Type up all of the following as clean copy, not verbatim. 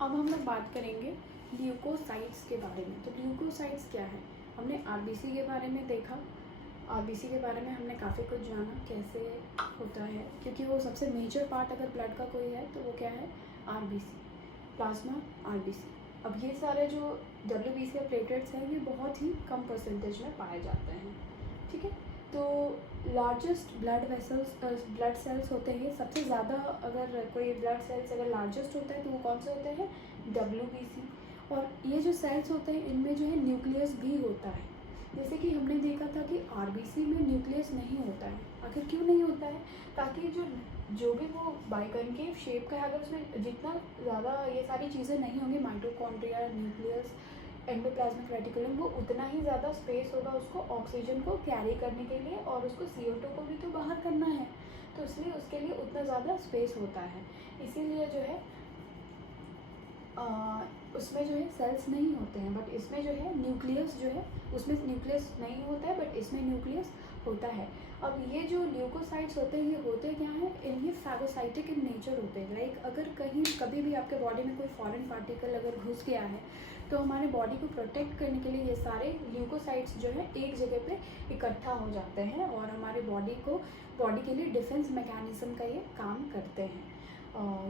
अब हम लोग बात करेंगे ल्यूकोसाइट्स के बारे में। तो ल्यूकोसाइट्स क्या है? हमने आरबीसी के बारे में देखा, आरबीसी के बारे में हमने काफ़ी कुछ जाना कैसे होता है, क्योंकि वो सबसे मेजर पार्ट अगर ब्लड का कोई है तो वो क्या है? RBC, plasma RBC. अब ये सारे जो डब्ल्यूबीसी या प्लेटलेट्स हैं ये बहुत ही कम परसेंटेज में पाए जाते हैं, ठीक है। तो largest blood vessels blood cells होते हैं सबसे ज़्यादा, अगर कोई ब्लड सेल्स अगर लार्जेस्ट होता है तो वो कौन से होते हैं? डब्ल्यूबीसी। और ये जो सेल्स होते हैं इनमें जो है न्यूक्लियस भी होता है। जैसे कि हमने देखा था कि आरबीसी में न्यूक्लियस नहीं होता है। आखिर क्यों नहीं होता है? ताकि जो भी वो बाइकनकेव शेप का है, अगर उसमें जितना ज़्यादा ये सारी चीज़ें नहीं होंगी, माइटोकॉन्ड्रिया, न्यूक्लियस, एंडोप्लाज्मिक रेटिकुलम, वो उतना ही ज़्यादा स्पेस होगा उसको ऑक्सीजन को कैरी करने के लिए, और उसको CO2 को भी तो बाहर करना है, तो इसलिए उसके लिए उतना ज़्यादा स्पेस होता है। इसीलिए जो है उसमें जो है सेल्स नहीं होते हैं, बट इसमें जो है न्यूक्लियस जो है, उसमें न्यूक्लियस नहीं होता है बट इसमें न्यूक्लियस होता है। अब ये जो ल्यूकोसाइट्स होते हैं ये होते क्या हैं? ये फैगोसाइटिक इन नेचर होते हैं। लाइक अगर कहीं कभी भी आपके बॉडी में कोई फॉरेन पार्टिकल अगर घुस गया है तो हमारे बॉडी को प्रोटेक्ट करने के लिए ये सारे ल्यूकोसाइट्स जो है एक जगह पे इकट्ठा हो जाते हैं और हमारे बॉडी के लिए डिफेंस मैकेनिज्म का ये काम करते हैं।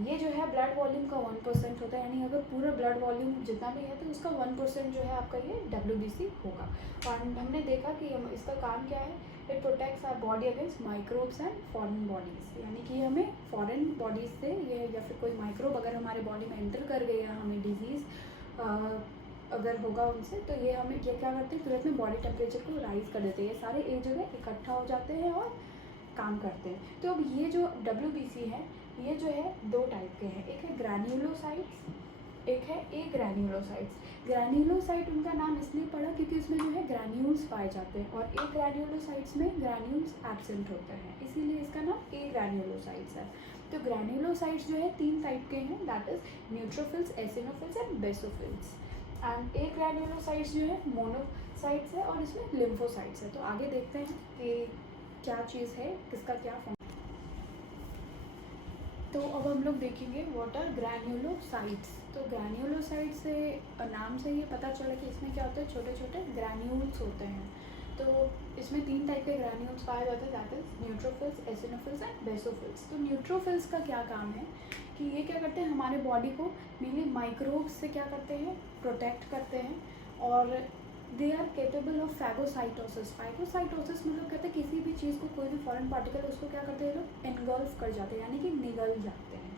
ये जो है ब्लड वॉल्यूम का 1% होता है, यानी अगर पूरा ब्लड वॉल्यूम जितना भी है तो उसका 1% जो है आपका ये WBC होगा। और हमने देखा कि इसका काम क्या है? It protects our body against microbes and foreign bodies, यानी कि हमें फॉरेन बॉडीज़ से ये या फिर कोई माइक्रोब अगर हमारे बॉडी में एंटर कर गई या हमें डिजीज़ अगर होगा उनसे, तो ये हमें क्या करते हैं? तुरंत में बॉडी टेम्परेचर को राइज़ कर देते हैं। ये सारे एक जगह इकट्ठा हो जाते हैं और काम करते हैं। तो अब ये जो WBC है ये जो है दो टाइप के हैं, एक है ग्रैन्युलोसाइट्स, एक है एग्रैन्युलोसाइट्स। ग्रैन्युलोसाइट उनका नाम इसलिए पड़ा क्योंकि उसमें जो है ग्रैन्यूल्स पाए जाते हैं, और एग्रैन्युलोसाइट्स में ग्रैन्यूल्स एब्सेंट होते हैं, इसीलिए इसका नाम एग्रैन्युलोसाइट्स है। तो ग्रैन्युलोसाइट्स जो है 3 टाइप के हैं, that is neutrophils, eosinophils and basophils. And agranulocytes जो है मोनोसाइट्स है और इसमें लिम्फोसाइट्स है। तो आगे देखते हैं कि क्या चीज़ है, किसका क्या फंक्शन। तो अब हम लोग देखेंगे व्हाट आर ग्रैन्युलोसाइट्स। तो ग्रैन्युलोसाइट्स से नाम से ये पता चला कि इसमें क्या होता है? छोटे छोटे ग्रैन्यूल्स होते हैं। तो इसमें 3 टाइप के ग्रैन्यूल्स पाए जाते हैं, that is neutrophils, eosinophils and basophils. तो न्यूट्रोफिल्स का क्या काम है कि ये क्या करते हैं? हमारे बॉडी को मेनली माइक्रोब्स से क्या करते हैं? प्रोटेक्ट करते हैं। और they are capable of phagocytosis. Phagocytosis मतलब कहते हैं किसी भी चीज़ को, कोई भी फॉरेन पार्टिकल उसको क्या करते हैं? लोग एनगल्फ कर जाते हैं, यानी कि निगल जाते हैं।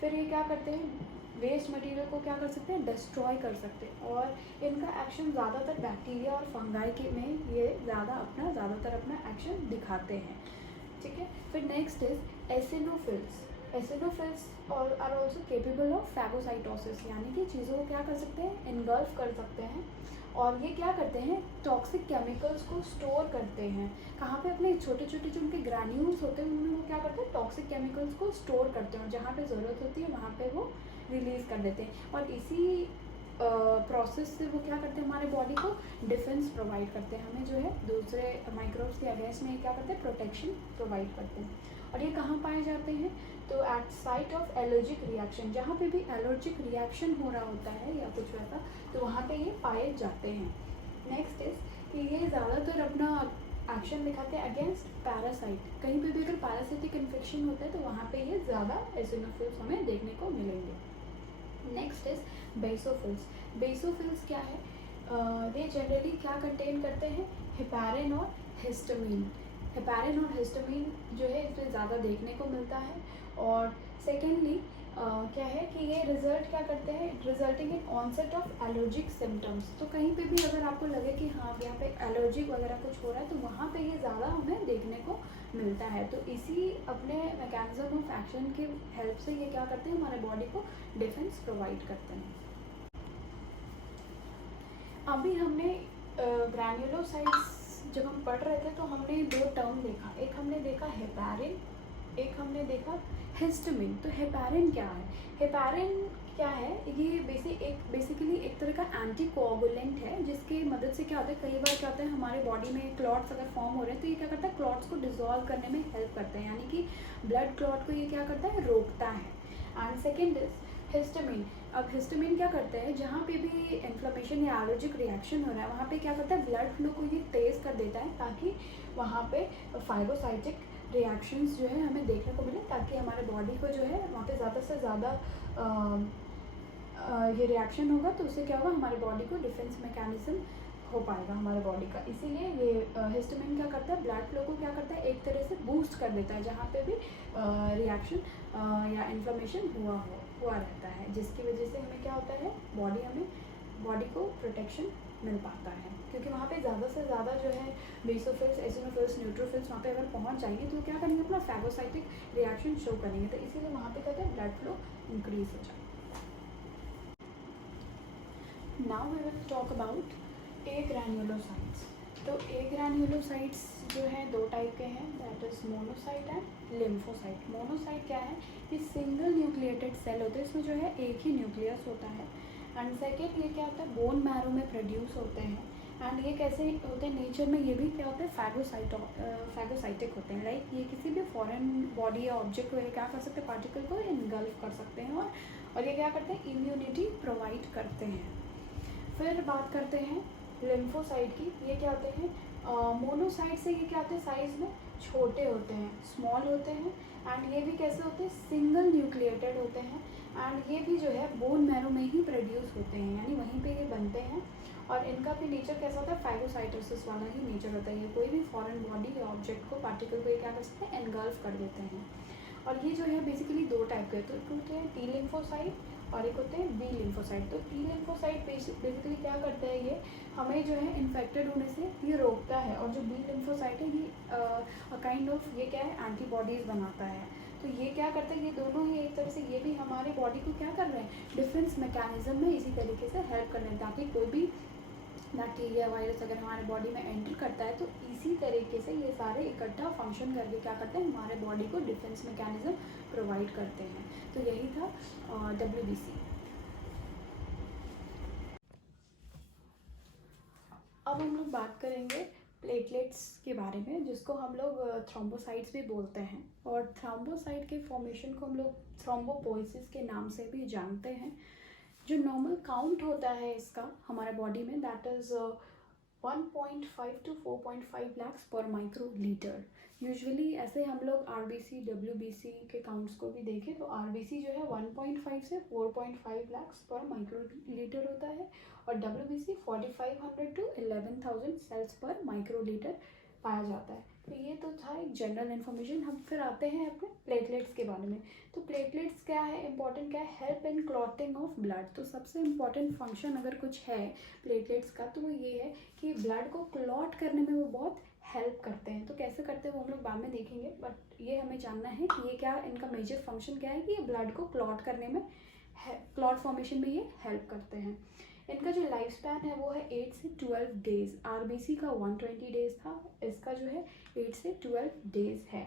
फिर ये क्या करते हैं? वेस्ट मटेरियल को क्या कर सकते हैं? डिस्ट्रॉय कर सकते हैं। और इनका एक्शन ज़्यादातर बैक्टीरिया और फंगाई के में ये ज़्यादातर अपना एक्शन दिखाते हैं, ठीक है। फिर नेक्स्ट इज एसिनोफिल्स। एसिनोफिल्स और are also capable of phagocytosis, यानी कि चीज़ों को क्या कर सकते हैं? एनगल्फ कर सकते हैं। और ये क्या करते हैं? टॉक्सिक केमिकल्स को स्टोर करते हैं। कहाँ पे? अपने छोटे छोटे जो उनके ग्रैन्यूल्स होते हैं उनमें वो क्या करते हैं? टॉक्सिक केमिकल्स को स्टोर करते हैं, और जहाँ पे ज़रूरत होती है वहाँ पे वो रिलीज़ कर देते हैं। और इसी प्रोसेस से वो क्या करते हैं? हमारे बॉडी को डिफेंस प्रोवाइड करते हैं, हमें जो है दूसरे माइक्रोब्स के अगेंस्ट में क्या करते हैं? प्रोटेक्शन प्रोवाइड करते हैं। और ये कहाँ पाए जाते हैं? तो at site of allergic reaction, जहाँ पे भी एलर्जिक रिएक्शन हो रहा होता है या कुछ वैसा, तो वहाँ पे ये पाए जाते हैं। नेक्स्ट इज कि ये ज़्यादातर अपना एक्शन दिखाते हैं अगेंस्ट पैरासाइट। कहीं पे भी अगर पैरासिटिक इन्फेक्शन होता है तो वहाँ पे ये ज़्यादा एसिनोफिल्स हमें देखने को मिलेंगे। Next is basophils. बेसोफिल्स क्या है? ये जनरली क्या कंटेन करते हैं? हेपारिन और हिस्टामिन। हेपारिन और हिस्टामिन जो है इसमें ज़्यादा देखने को मिलता है। और सेकेंडली क्या है कि ये रिजल्ट क्या करते हैं? Resulting in onset of allergic symptoms. तो कहीं पे भी अगर आपको लगे कि हाँ यहाँ पे एलर्जिक वगैरह कुछ हो रहा है तो वहाँ पे ये ज़्यादा हमें देखने को मिलता है। तो इसी अपने मैकेनिज्म ऑफ एक्शन की हेल्प से ये क्या करते हैं? हमारे बॉडी को डिफेंस प्रोवाइड करते हैं। अभी हमने ग्रैन्युलोसाइट्स जब हम पढ़ रहे थे तो हमने 2 टर्म देखा, एक हमने देखा हेपारिन, एक हमने देखा हिस्टामिन। तो हेपारिन क्या है? हेपारिन क्या है? ये बेसिकली एक तरह का एंटीकोआगुलेंट है, जिसकी मदद से क्या होता है? कई बार क्या होता है हमारे बॉडी में क्लॉट्स अगर फॉर्म हो रहे हैं तो ये क्या करता है? क्लॉट्स को डिसॉल्व करने में हेल्प करता है, यानी कि ब्लड क्लॉट को ये क्या करता है? रोकता है। And second is histamine. अब हिस्टामिन क्या करता है, जहाँ पे भी इन्फ्लेमेशन या एलर्जिक रिएक्शन हो रहा है वहाँ पे क्या करता है, ब्लड फ्लो को ये तेज़ कर देता है ताकि वहाँ पे फाइगोसाइटिक रिएक्शंस जो है हमें देखने को मिले, ताकि हमारे बॉडी को जो है वहाँ पे ज़्यादा से ज़्यादा ये रिएक्शन होगा तो उससे क्या होगा, हमारे बॉडी को डिफेंस मैकेनिज्म हो पाएगा हमारे बॉडी का। इसीलिए ये हिस्टामिन क्या करता है, ब्लड फ्लो को क्या करता है, एक तरह से बूस्ट कर देता है जहाँ पे भी रिएक्शन या इन्फ्लेमेशन हुआ रहता है, जिसकी वजह से हमें क्या होता है, बॉडी को प्रोटेक्शन मिल पाता है, क्योंकि वहाँ पे ज़्यादा से ज़्यादा जो है बेसोफिल्स, एसिनोफिल्स, न्यूट्रोफिल्स वहाँ पे अगर पहुँच जाएंगे तो क्या करेंगे, अपना फैगोसाइटिक रिएक्शन शो करेंगे, तो इसीलिए वहाँ पे कहते हैं ब्लड फ्लो इंक्रीज हो जाए। Now we will talk about agranulocytes. तो ए ग्रैन्युलोसाइट्स जो है दो टाइप के हैं, that is monocyte and lymphocyte. Monocyte क्या है, ये सिंगल न्यूक्लिएटेड सेल होते हैं, इसमें जो है एक ही न्यूक्लियस होता है। एंड सेकेंड ये क्या होता है, बोन मैरो में प्रोड्यूस होते हैं। एंड ये कैसे होते हैं नेचर में, ये भी क्या होता है, फैगोसाइटिक होते हैं। लाइक ये किसी भी फॉरेन बॉडी या ऑब्जेक्ट को ये क्या कर सकते हैं, पार्टिकल को इनगल्फ कर सकते हैं, और ये क्या करते हैं, इम्यूनिटी प्रोवाइड करते हैं। फिर बात करते हैं लिम्फोसाइट की। ये क्या होते हैं, मोनोसाइट से ये क्या होते हैं, साइज में छोटे होते हैं, स्मॉल होते हैं। एंड ये भी कैसे होते हैं, सिंगल न्यूक्लिएटेड होते हैं। एंड ये भी जो है बोन मैरो में ही प्रोड्यूस होते हैं, यानी वहीं पे ये बनते हैं। और इनका भी नेचर कैसा होता है, फैगोसाइटोसिस वाला ही नेचर होता है। ये कोई भी फॉरेन बॉडी या ऑब्जेक्ट को, पार्टिकल को ये क्या कर सकते हैं, एनगल्फ कर देते हैं। और ये जो है बेसिकली दो टाइप के होते हैं, टी लिम्फोसाइट और एक होते हैं बी लिम्फोसाइट। तो टी लिम्फोसाइट बेसिकली क्या करता है, ये हमें जो है इन्फेक्टेड होने से ये रोकता है, और जो बी लिम्फोसाइट है ये काइंड ऑफ ये क्या है, एंटीबॉडीज़ बनाता है। तो ये क्या करता है, ये दोनों ही एक तरह से ये भी हमारे बॉडी को क्या कर रहे हैं, डिफेंस मैकेनिज्म में इसी तरीके से हेल्प कर रहे हैं, ताकि कोई भी बैक्टीरिया, वायरस अगर हमारे बॉडी में एंटर करता है तो इसी तरीके से ये सारे इकट्ठा फंक्शन करके क्या करते हैं, हमारे बॉडी को डिफेंस मैकेनिज्म प्रोवाइड करते हैं। तो यही था WBC। अब हम लोग बात करेंगे प्लेटलेट्स के बारे में, जिसको हम लोग थ्रोम्बोसाइट्स भी बोलते हैं। और थ्रोम्बोसाइट के फॉर्मेशन को हम लोग थ्रोम्बोपोइसिस के नाम से भी जानते हैं। जो नॉर्मल काउंट होता है इसका हमारे बॉडी में, दैट इज़ 1.5 to 4.5 lakhs पर माइक्रो लीटर। यूजुअली ऐसे हम लोग RBC, WBC के काउंट्स को भी देखें तो RBC जो है 1.5 से 4.5 lakhs पर माइक्रो लीटर होता है, और WBC 4500 to 11,000 सेल्स पर माइक्रो लीटर पाया जाता है। तो ये तो था एक जनरल इन्फॉर्मेशन। हम फिर आते हैं अपने प्लेटलेट्स के बारे में। तो प्लेटलेट्स क्या है, इंपॉर्टेंट क्या है, help in clotting of blood. तो सबसे इम्पॉर्टेंट फंक्शन अगर कुछ है प्लेटलेट्स का तो वो ये है कि ब्लड को क्लॉट करने में वो बहुत हेल्प करते हैं। तो कैसे करते हैं वो हम लोग बाद में देखेंगे, बट ये हमें जानना है कि ये क्या, इनका मेजर फंक्शन क्या है, कि ये ब्लड को क्लॉट करने में, क्लॉट फॉर्मेशन में ये हेल्प करते हैं। इनका जो लाइफ स्पैन है वो है 8 से 12 डेज़। RBC का 120 डेज़ था, इसका जो है 8 से 12 डेज़ है।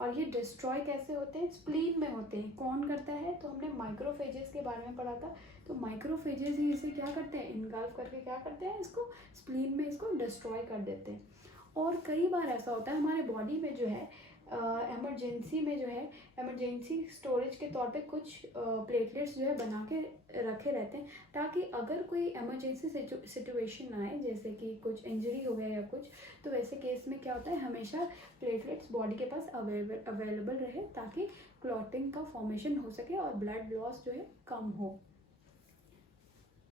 और ये डिस्ट्रॉय कैसे होते हैं, स्प्लीन में होते हैं। कौन करता है, तो हमने माइक्रोफेजेस के बारे में पढ़ा था। तो माइक्रोफेजेस ही इसे क्या करते हैं, इनगल्फ करके क्या करते हैं, इसको स्प्लीन में इसको डिस्ट्रॉय कर देते हैं। और कई बार ऐसा होता है हमारे बॉडी में जो है एमरजेंसी में जो है, एमरजेंसी स्टोरेज के तौर पे कुछ प्लेटलेट्स जो है बना के रखे रहते हैं, ताकि अगर कोई एमरजेंसी सिचुएशन आए, जैसे कि कुछ इंजरी हो गया या कुछ, तो वैसे केस में क्या होता है, हमेशा प्लेटलेट्स बॉडी के पास अवेलेबल रहे, ताकि क्लॉटिंग का फॉर्मेशन हो सके और ब्लड लॉस जो है कम हो।